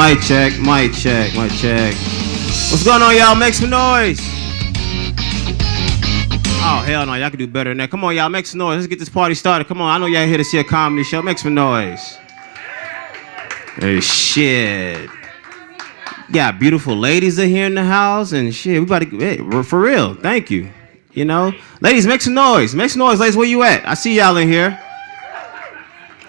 Mic check, mic check, mic check. What's going on, y'all? Make some noise. Oh, hell no, y'all can do better than that. Come on, y'all, make some noise. Let's get this party started. Come on, I know y'all here to see a comedy show. Make some noise. Hey, shit. Got beautiful ladies in here in the house and shit. We about to, hey, for real, thank you. You know? Ladies, make some noise. Make some noise, ladies. Where you at? I see y'all in here.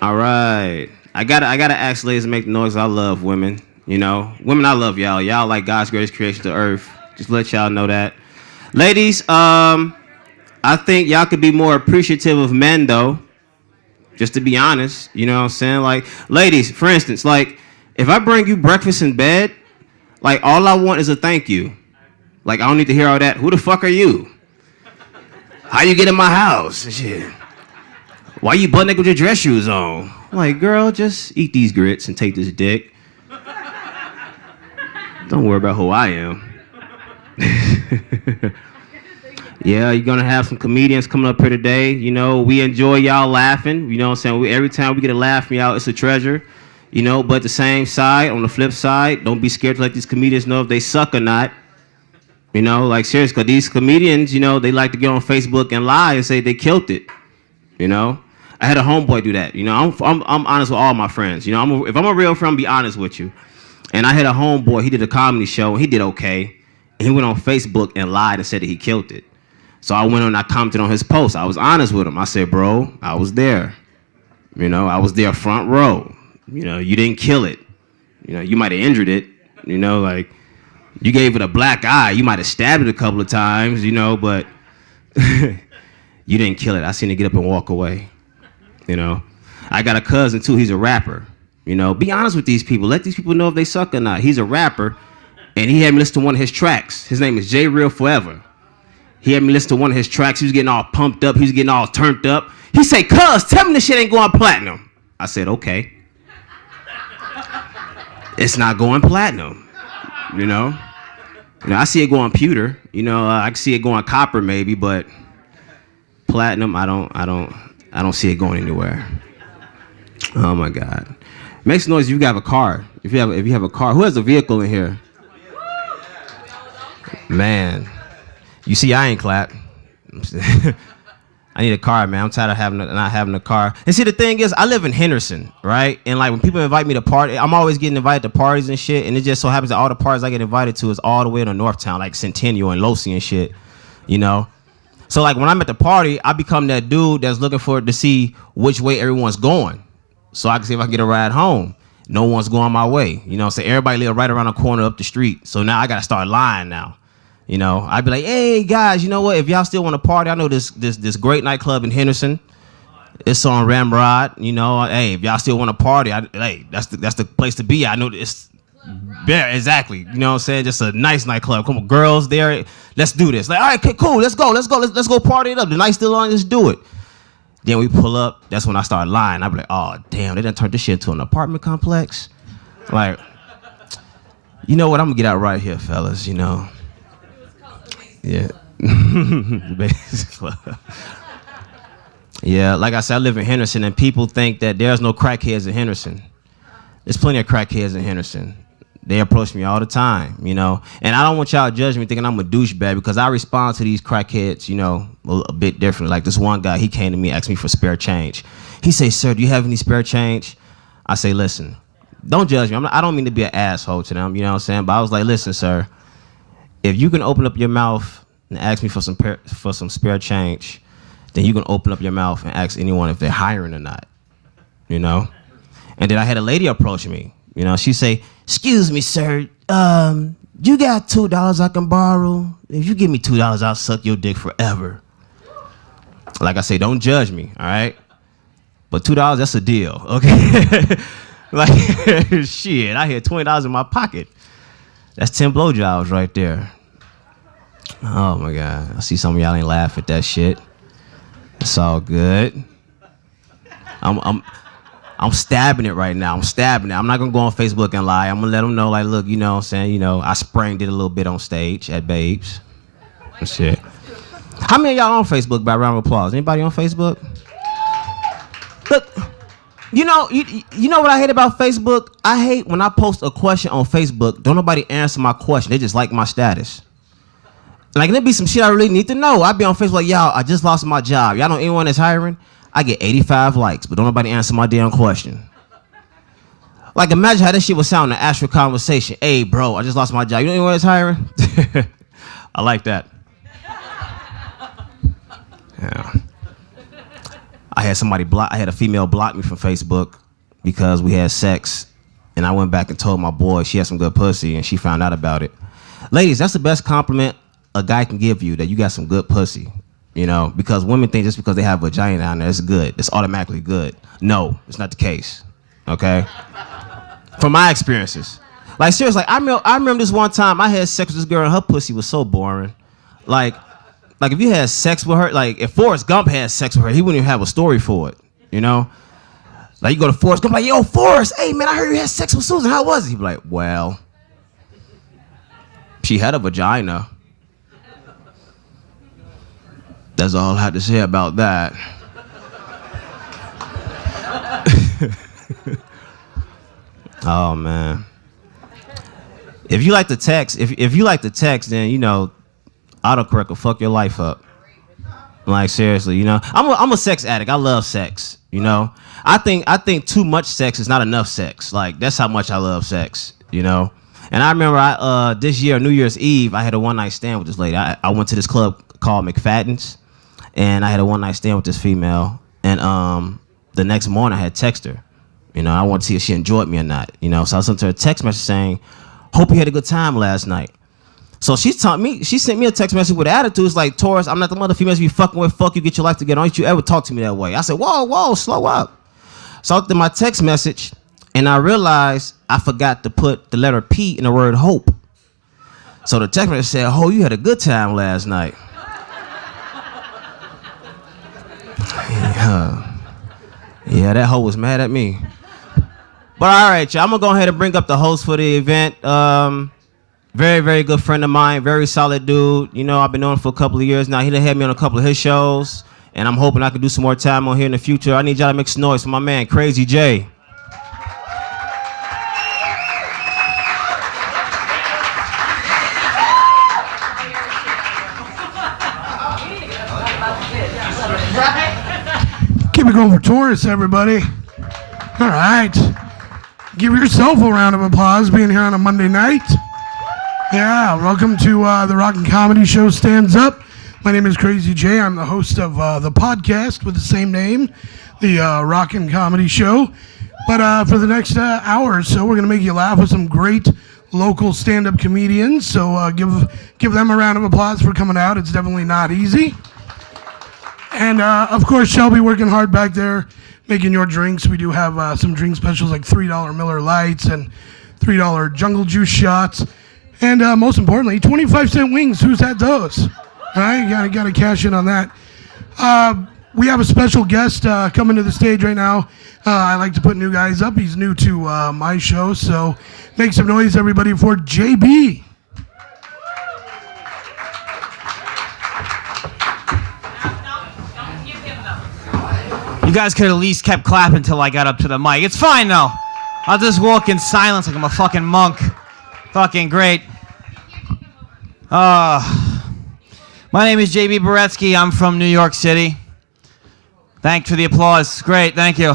All right. I gotta ask ladies to make the noise. I love women. You know? Women, I love y'all. Y'all like God's greatest creation to earth. Just let y'all know that. Ladies, I think y'all could be more appreciative of men, though. Just to be honest, you know what I'm saying? Like, ladies, for instance, like, if I bring you breakfast in bed, like, all I want is a thank you. Like, I don't need to hear all that. Who the fuck are you? How you get in my house? Shit. Why you butt naked with your dress shoes on? I'm like, girl, just eat these grits and take this dick. Don't worry about who I am. Yeah, you're gonna have some comedians coming up here today. You know, we enjoy y'all laughing. You know what I'm saying? Every time we get a laugh from y'all, it's a treasure. You know, but the same side, on the flip side, don't be scared to let these comedians know if they suck or not. You know, like seriously, because these comedians, you know, they like to get on Facebook and lie and say they killed it. You know? I had a homeboy do that. You know, I'm honest with all my friends. You know, if I'm a real friend, I'll be honest with you. And I had a homeboy, he did a comedy show, and he did okay. And he went on Facebook and lied and said that he killed it. So I went on and I commented on his post. I was honest with him. I said, bro, I was there. You know, I was there front row. You know, you didn't kill it. You know, you might have injured it. You know, like, you gave it a black eye. You might have stabbed it a couple of times, you know, but you didn't kill it. I seen it get up and walk away. You know, I got a cousin, too. He's a rapper. You know, be honest with these people. Let these people know if they suck or not. He's a rapper, and he had me listen to one of his tracks. His name is J Real Forever. He had me listen to one of his tracks. He was getting all pumped up. He was getting all turned up. He said, cuz, tell me this shit ain't going platinum. I said, okay. It's not going platinum, you know? You know, I see it going pewter. You know, I can see it going copper maybe, but platinum, I don't see it going anywhere. Oh my God. Make some noise if you have a car. If you have a car. Who has a vehicle in here? Man. You see, I ain't clapped. I need a car, man. I'm tired of not having a car. And see, the thing is, I live in Henderson, right? And like when people invite me to party, I'm always getting invited to parties and shit. And it just so happens that all the parties I get invited to is all the way to Northtown, like Centennial and Losi and shit, you know? So like when I'm at the party, I become that dude that's looking for to see which way everyone's going. So I can see if I can get a ride home. No one's going my way. You know what I'm saying? Everybody live right around the corner up the street. So now I got to start lying now. You know, I'd be like, hey, guys, you know what? If y'all still want to party, I know this great nightclub in Henderson. It's on Ramrod. You know, hey, if y'all still want to party, hey, that's the place to be. I know it's yeah, exactly. You know what I'm saying? Just a nice nightclub. Come on, girls there. Let's do this. Like, all right, cool. Let's go party it up. The night's still on. Let's do it. Then we pull up. That's when I start lying. I'd be like, oh, damn, they done turned this shit into an apartment complex. Like, you know what? I'm going to get out right here, fellas, you know. Yeah. Basically. Yeah, like I said, I live in Henderson, and people think that there's no crackheads in Henderson. There's plenty of crackheads in Henderson. They approach me all the time, you know. And I don't want y'all to judge me thinking I'm a douchebag because I respond to these crackheads, you know, a bit differently. Like this one guy, he came to me, asked me for spare change. He said, sir, do you have any spare change? I say, listen, don't judge me. I don't mean to be an asshole to them, you know what I'm saying? But I was like, listen, sir, if you can open up your mouth and ask me for some spare change, then you can open up your mouth and ask anyone if they're hiring or not, you know? And then I had a lady approach me, you know, she say, excuse me, sir, you got $2 I can borrow? If you give me $2, I'll suck your dick forever. Like I say, don't judge me, all right? But $2, that's a deal, okay? Like, shit, I had $20 in my pocket. That's 10 blowjobs right there. Oh my God, I see some of y'all ain't laugh at that shit. It's all good. I'm stabbing it right now. I'm stabbing it. I'm not gonna go on Facebook and lie. I'm gonna let them know, like, look, you know what I'm saying? You know, I sprained it a little bit on stage at Babes. Shit. How many of y'all on Facebook by round of applause? Anybody on Facebook? Look, You know what I hate about Facebook? I hate when I post a question on Facebook, don't nobody answer my question. They just like my status. Like, there be some shit I really need to know. I be on Facebook like, y'all, I just lost my job. Y'all know anyone that's hiring? I get 85 likes, but don't nobody answer my damn question. Like, imagine how this shit would sound in an actual conversation. Hey, bro, I just lost my job. You know anyone that's hiring? I like that. Yeah. I had a female block me from Facebook because we had sex, and I went back and told my boy she had some good pussy, and she found out about it. Ladies, that's the best compliment a guy can give you, that you got some good pussy, because women think just because they have a vagina down there, it's good. It's automatically good. No, it's not the case, okay? From my experiences. Like, seriously, I remember this one time I had sex with this girl and her pussy was so boring. Like if you had sex with her, like if Forrest Gump had sex with her, he wouldn't even have a story for it, Like you go to Forrest Gump, like, yo, Forrest, hey man, I heard you had sex with Susan, how was it? He'd be like, well, she had a vagina. That's all I had to say about that. Oh man. If you like to text, if you like to text, then autocorrect will fuck your life up. Like, seriously, I'm a sex addict. I love sex, I think too much sex is not enough sex. Like, that's how much I love sex, And I remember this year, New Year's Eve, I had a one-night stand with this lady. I went to this club called McFadden's, and I had a one-night stand with this female. And the next morning, I had text her. I wanted to see if she enjoyed me or not. So I sent her a text message saying, hope you had a good time last night. So she sent me a text message with attitude. It's like, Torris, I'm not the mother females you fucking with. Fuck you, get your life together. Don't you ever talk to me that way. I said, whoa, slow up. So I looked at my text message, and I realized I forgot to put the letter P in the word hope. So the text message said, oh, you had a good time last night. Yeah, that hoe was mad at me. But all right, y'all, I'm going to go ahead and bring up the host for the event. Very, very good friend of mine, very solid dude. I've been knowing him for a couple of years now. He done had me on a couple of his shows, and I'm hoping I can do some more time on here in the future. I need y'all to make some noise for my man, Crazy J. Keep it going for Torris, everybody. All right. Give yourself a round of applause being here on a Monday night. Yeah, welcome to the Rock and Comedy Show Stands Up. My name is Crazy J. I'm the host of the podcast with the same name, the Rock and Comedy Show. But for the next hour or so, we're going to make you laugh with some great local stand-up comedians. So give them a round of applause for coming out. It's definitely not easy. And, of course, Shelby working hard back there making your drinks. We do have some drink specials like $3 Miller Lights and $3 Jungle Juice shots. And most importantly, 25-cent wings. Who's had those? All right, you gotta cash in on that. We have a special guest coming to the stage right now. I like to put new guys up. He's new to my show, so make some noise, everybody, for JB. You guys could at least kept clapping until I got up to the mic. It's fine, though. I'll just walk in silence like I'm a fucking monk. Fucking great. My name is JB Beretsky. I'm from New York City. Thanks for the applause. Great, thank you.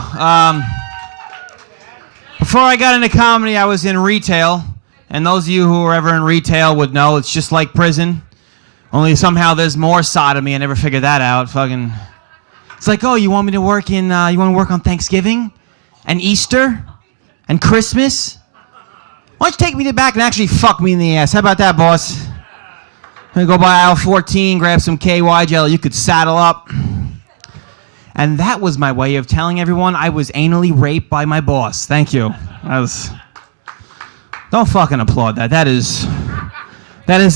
Before I got into comedy, I was in retail. And those of you who were ever in retail would know it's just like prison. Only somehow there's more sodomy. I never figured that out. Fucking... It's like, oh, you want me to work you want to work on Thanksgiving and Easter and Christmas? Why don't you take me to the back and actually fuck me in the ass? How about that, boss? I'm gonna go by aisle 14, grab some KY jelly. You could saddle up. And that was my way of telling everyone I was anally raped by my boss. Thank you. Don't fucking applaud that. That is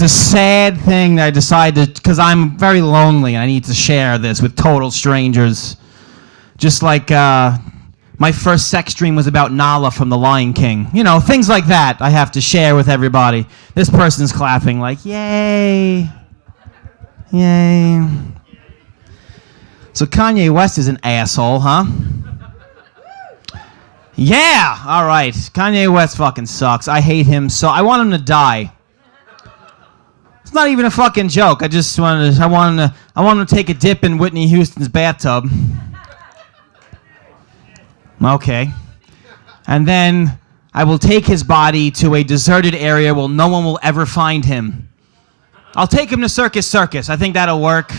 a sad thing that I decided, because I'm very lonely. I need to share this with total strangers. Just like my first sex dream was about Nala from The Lion King. Things like that I have to share with everybody. This person's clapping like, yay. Yay. So Kanye West is an asshole, huh? Yeah, all right. Kanye West fucking sucks. I hate him so. I want him to die. It's not even a fucking joke. I want him to take a dip in Whitney Houston's bathtub. Okay. And then I will take his body to a deserted area where no one will ever find him. I'll take him to Circus. I think that'll work.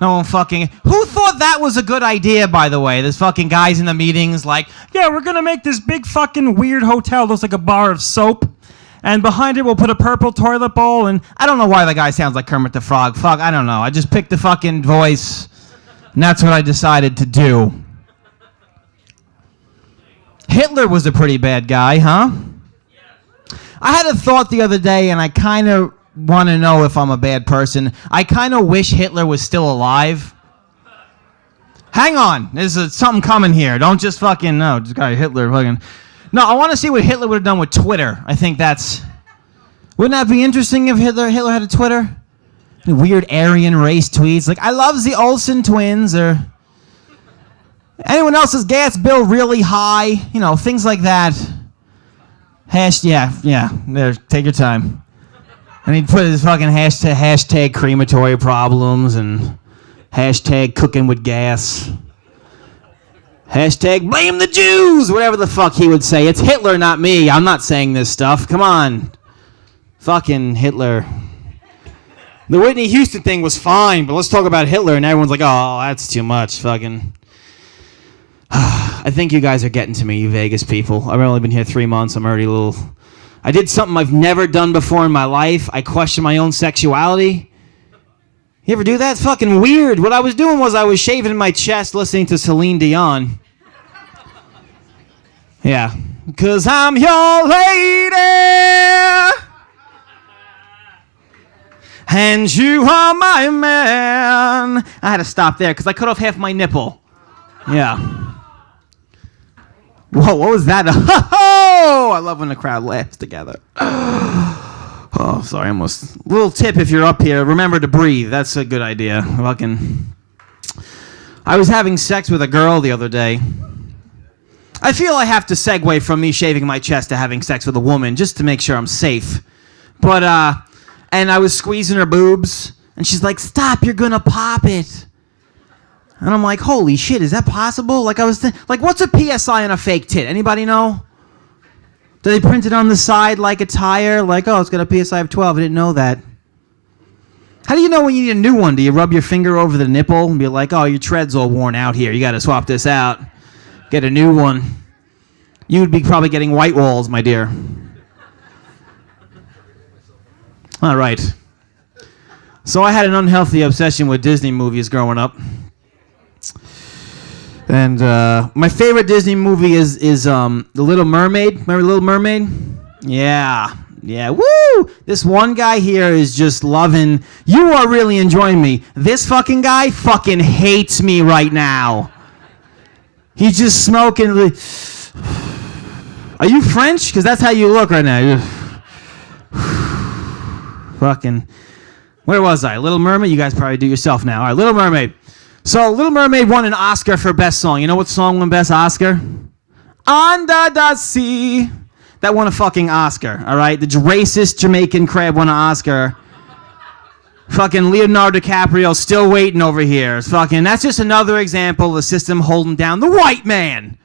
No one fucking... Who thought that was a good idea, by the way? There's fucking guys in the meetings like, yeah, we're gonna make this big fucking weird hotel. Looks like a bar of soap. And behind it, we'll put a purple toilet bowl. And I don't know why the guy sounds like Kermit the Frog. Fuck, I don't know. I just picked the fucking voice. And that's what I decided to do. Hitler was a pretty bad guy, huh? I had a thought the other day, and I kind of want to know if I'm a bad person. I kind of wish Hitler was still alive. Hang on. There's something coming here. Don't just fucking... No, this guy Hitler fucking... No, I want to see what Hitler would have done with Twitter. I think that's... Wouldn't that be interesting if Hitler had a Twitter? Weird Aryan race tweets. Like, I love the Olsen twins, or... Anyone else's gas bill really high? You know, things like that. Yeah. There, take your time. And he'd put his fucking hashtag crematory problems and hashtag cooking with gas. Hashtag blame the Jews, whatever the fuck he would say. It's Hitler, not me. I'm not saying this stuff. Come on. Fucking Hitler. The Whitney Houston thing was fine, but let's talk about Hitler. And everyone's like, oh, that's too much. Fucking. I think you guys are getting to me, you Vegas people. I've only been here 3 months. I'm already a little... I did something I've never done before in my life. I questioned my own sexuality. You ever do that? It's fucking weird. What I was doing was I was shaving my chest listening to Celine Dion. Yeah. 'Cause I'm your lady. And you are my man. I had to stop there because I cut off half my nipple. Yeah. Whoa, what was that? Oh, I love when the crowd laughs together. Oh, sorry, almost. Little tip if you're up here, remember to breathe. That's a good idea. I was having sex with a girl the other day. I feel I have to segue from me shaving my chest to having sex with a woman just to make sure I'm safe. But, and I was squeezing her boobs, and she's like, stop, you're gonna pop it. And I'm like, holy shit, is that possible? Like, what's a PSI on a fake tit? Anybody know? Do they print it on the side like a tire? Like, oh, it's got a PSI of 12. I didn't know that. How do you know when you need a new one? Do you rub your finger over the nipple and be like, oh, your tread's all worn out here. You got to swap this out. Get a new one. You would be probably getting white walls, my dear. All right. So I had an unhealthy obsession with Disney movies growing up. And my favorite Disney movie is The Little Mermaid. Remember Little Mermaid? Yeah. Woo! This one guy here is just loving. You are really enjoying me. This fucking guy fucking hates me right now. He's just smoking. Are you French? Because that's how you look right now. Fucking. Where was I? Little Mermaid? You guys probably do yourself now. All right, Little Mermaid. So, Little Mermaid won an Oscar for Best Song. You know what song won Best Oscar? Under the Sea. That won a fucking Oscar, all right? The racist Jamaican crab won an Oscar. Fucking Leonardo DiCaprio still waiting over here. Fucking, that's just another example of the system holding down the white man.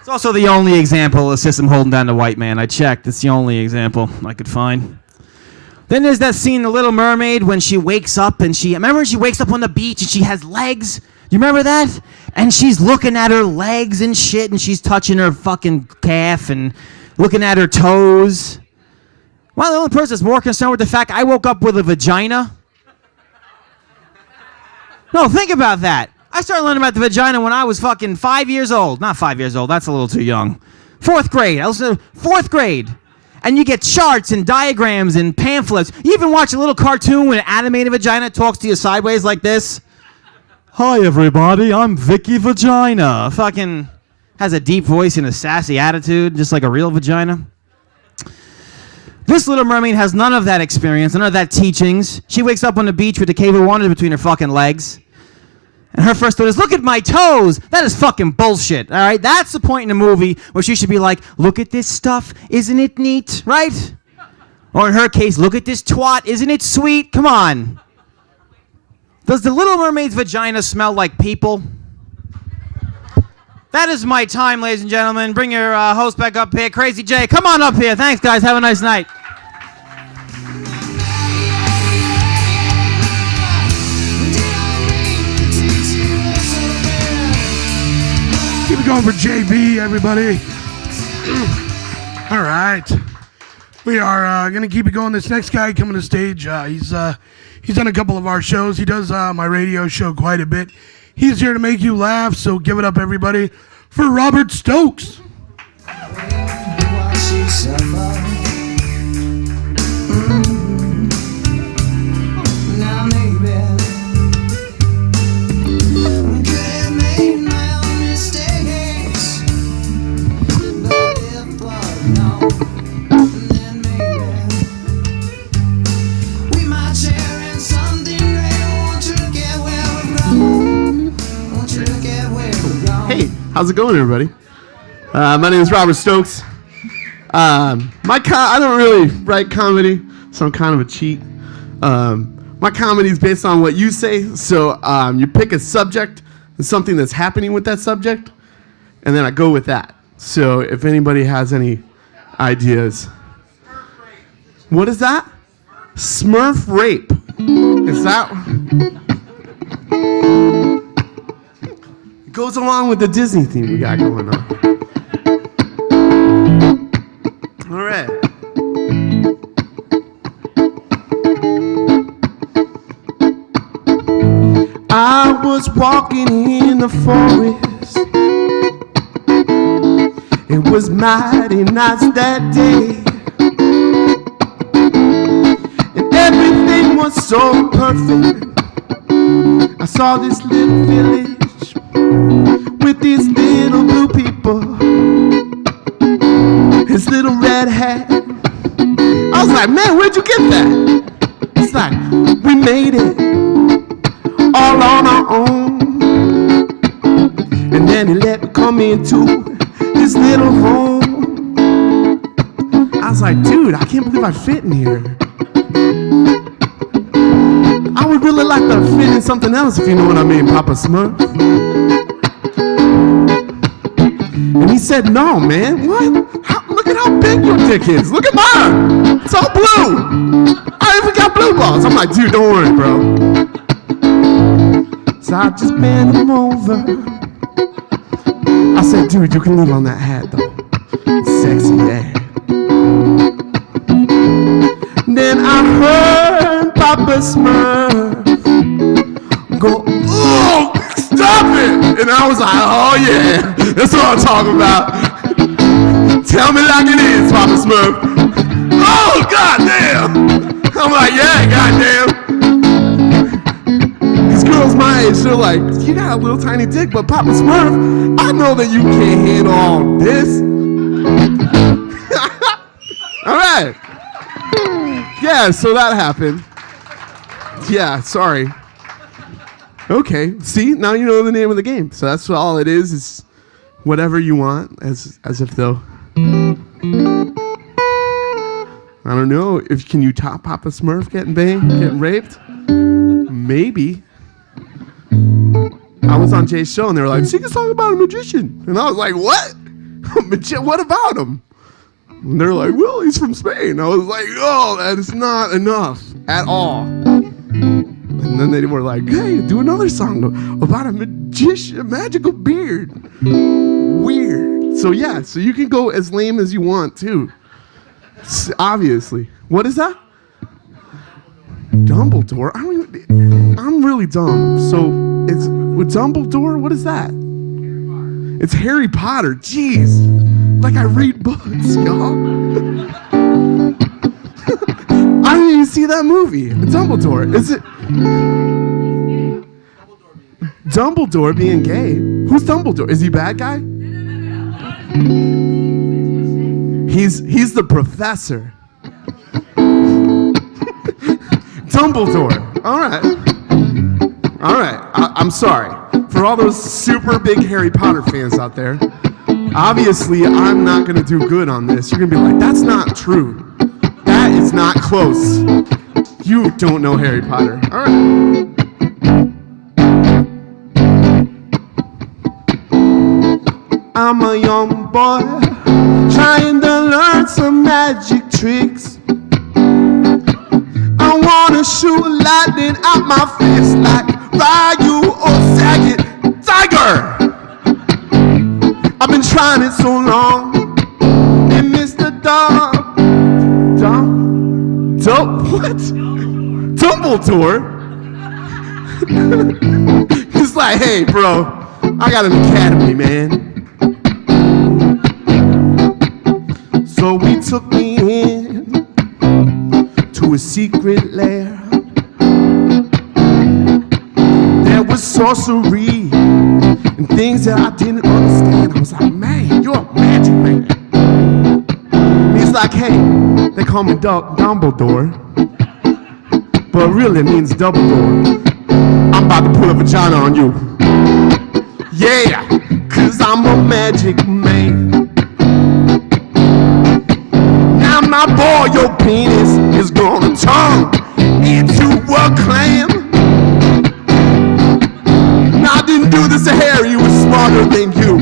It's also the only example of the system holding down the white man. I checked. It's the only example I could find. Then there's that scene in The Little Mermaid when she wakes up and remember she wakes up on the beach and she has legs? You remember that? And she's looking at her legs and shit and she's touching her fucking calf and looking at her toes. Well, the only person that's more concerned with the fact I woke up with a vagina. No, think about that. I started learning about the vagina when I was fucking 5 years old. Not 5 years old, that's a little too young. 4th grade. I was in 4th grade. And you get charts and diagrams and pamphlets. You even watch a little cartoon when an animated vagina talks to you sideways like this. Hi, everybody. I'm Vicky Vagina. Fucking has a deep voice and a sassy attitude, just like a real vagina. This Little Mermaid has none of that experience, none of that teachings. She wakes up on the beach with the cave of wonders between her fucking legs. And her first thought is, look at my toes. That is fucking bullshit, all right? That's the point in a movie where she should be like, look at this stuff. Isn't it neat, right? Or in her case, look at this twat. Isn't it sweet? Come on. Does the Little Mermaid's vagina smell like people? That is my time, ladies and gentlemen. Bring your host back up here. Crazy Jay, come on up here. Thanks, guys. Have a nice night. Keep it going for JB, everybody. All right. We are going to keep it going. This next guy coming to stage, he's done a couple of our shows. He does my radio show quite a bit. He's here to make you laugh, so give it up, everybody, for Robert Stokes. How's it going, everybody? My name is Robert Stokes. I don't really write comedy, so I'm kind of a cheat. My comedy is based on what you say, so you pick a subject and something that's happening with that subject, and then I go with that. So if anybody has any ideas. What is that? Smurf rape. Is that... Goes along with the Disney theme we got going on. All right. I was walking in the forest. It was mighty nice that day. And everything was so perfect. I saw this little village with these little blue people, his little red hat. I was like, man, where'd you get that? It's like, we made it all on our own. And then he let me come into his little home. I was like, dude, I can't believe I fit in here. I would really like to fit in something else, if you know what I mean, Papa Smurf. And he said, no, man, what? Look at how big your dick is. Look at mine. It's all blue. I even got blue balls. I'm like, dude, don't worry, bro. So I just bent him over. I said, dude, you can leave on that hat, though. Sexy hat. Then I heard Papa Smurf go, oh, stop it! And I was like, oh yeah, that's what I'm talking about. Tell me like it is, Papa Smurf. Oh, goddamn! I'm like, yeah, goddamn. These girls my age, they're like, you got a little tiny dick, but Papa Smurf, I know that you can't handle all this. All right. Yeah, so that happened. Yeah, sorry. Okay, see, now you know the name of the game. So that's all it is whatever you want, as if though. I don't know, can you top Papa Smurf getting banged, getting raped? Maybe. I was on Jay's show and they were like, sing a song about a magician. And I was like, what? What about him? And they're like, well, he's from Spain. I was like, oh, that is not enough at all. And then they were like, hey, do another song about a magician, a magical beard. Weird. So yeah, so you can go as lame as you want too. Obviously. What is that? Dumbledore? I'm really dumb. So it's with Dumbledore, what is that? It's Harry Potter. Jeez. Like I read books, y'all. I didn't even see that movie. Dumbledore. Is it Dumbledore being gay? Who's Dumbledore? Is he a bad guy? He's the professor. Dumbledore. All right. All right, I'm sorry. For all those super big Harry Potter fans out there, obviously I'm not gonna do good on this. You're gonna be like, that's not true. That is not close. You don't know Harry Potter. All right. I'm a young boy trying to learn some magic tricks. I wanna shoot lightning out my fist like Ryu or Saget Tiger. I've been trying it so long, and Mr. Dumbledore, he's like, hey, bro, I got an academy, man. So he took me in to a secret lair. There was sorcery and things that I didn't understand. I was like, man, you're a magic man. And he's like, hey, they call me Dumbledore, but really it means double door. I'm about to put a vagina on you. Yeah, 'cause I'm a magic man. Now my boy, your penis is gonna turn into a clam. I didn't do this to Harry, he was smarter than you.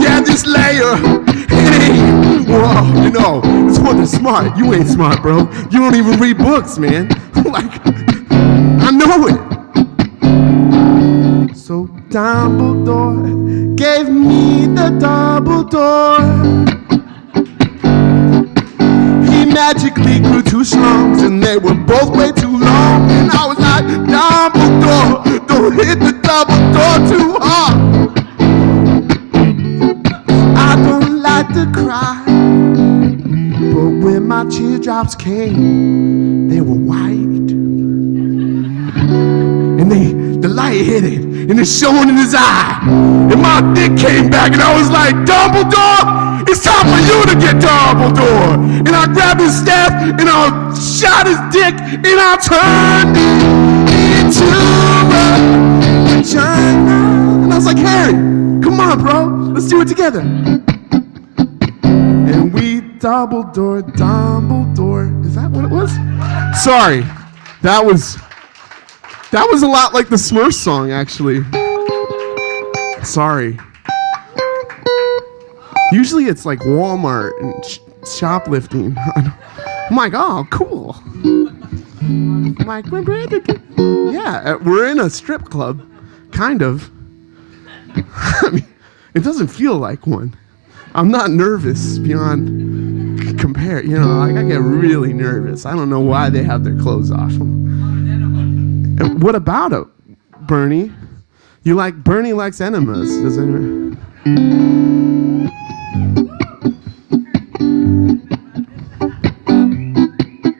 Yeah, this layer, hey, whoa, you know, it's for the smart. You ain't smart, bro. You don't even read books, man. Like, I know it. So Dumbledore gave me the double door. He magically grew two slums and they were both way too long. And I was like, Dumbledore, don't hit the double door too hard. I don't like to cry, but when my teardrops came, they were white. And the light hit it, and it shone in his eye. And my dick came back, and I was like, Dumbledore, it's time for you to get Dumbledore. And I grabbed his staff, and I shot his dick, and I turned it into a vagina. And I was like, Harry, come on, bro, let's do it together. And we Dumbledore. Is that what it was? Sorry, that was a lot like the Smurfs song, actually. Sorry. Usually it's like Walmart and shoplifting. I'm like, oh, cool. I'm like, yeah, we're in a strip club, kind of. I mean, it doesn't feel like one. I'm not nervous beyond compare. You know, like I get really nervous. I don't know why they have their clothes off. And what about it, Bernie? You like Bernie likes enemas, does anyone?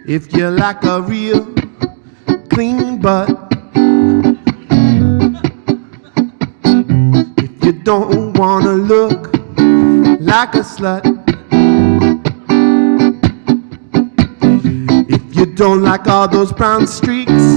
If you like a real clean butt, if you don't wanna look like a slut, if you don't like all those brown streaks